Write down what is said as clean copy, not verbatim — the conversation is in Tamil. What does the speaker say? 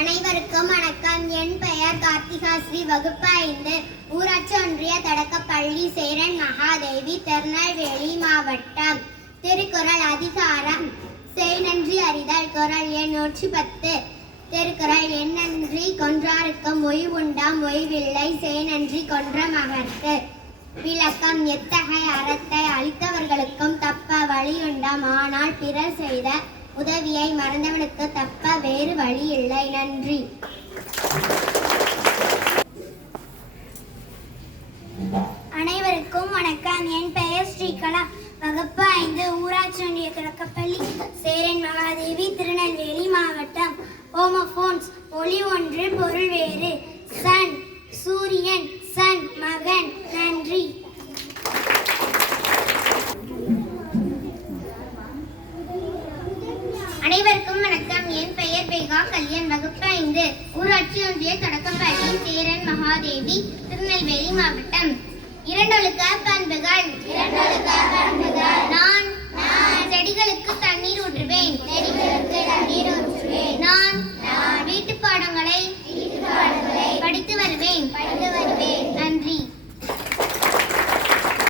அனைவருக்கும் வணக்கம். என் பெயர் கார்த்திகா ஸ்ரீ. வகுப்பு 5, ஊராட்சி ஒன்றிய தொடக்கப்பள்ளி, சேரன் மகாதேவி, திருநெல்வேலி மாவட்டம். திருக்குறள் அதிகாரம் செய் நன்றி அறிதல். குறள் எண் 110. திருக்குறள் என் நன்றி கொன்றார்க்கும் ஓய்வுண்டாம் ஓய்வில்லை, செய் நன்றி கொன்ற மகற்கு. விளக்கம்: எத்தகைய அறத்தை அளித்தவர்களுக்கும் தப்ப வழியுண்டாம், ஆனால் பிறர் செய்த உதவியை மறந்தவனுக்கு தப்ப வேறு வழி இல்லை. நன்றி. அனைவருக்கும் வணக்கம். என் பெயர் ஸ்ரீகலா. வகுப்பு 5, ஊராட்சி ஒன்றிய தொடக்கப்பள்ளி, சேரன் மகாதேவி, திருநெல்வேலி மாவட்டம். ஹோமோஃபோன்ஸ்: ஒளி ஒன்று பொருள் வேறு. சன் சூரியன், சன் மகன். நன்றி. அனைவருக்கும் வணக்கம். என் பெயர் பேகா கல்யாண். வகுப்பு 5, ஊராட்சி ஒன்றிய தொடக்கப்பள்ளி, சேரன் மகாதேவி, திருநெல்வேலி மாவட்டம். இரண்டொழுக்க பண்புகள். நான் செடிகளுக்கு தண்ணீர் ஊற்றுவேன். நான்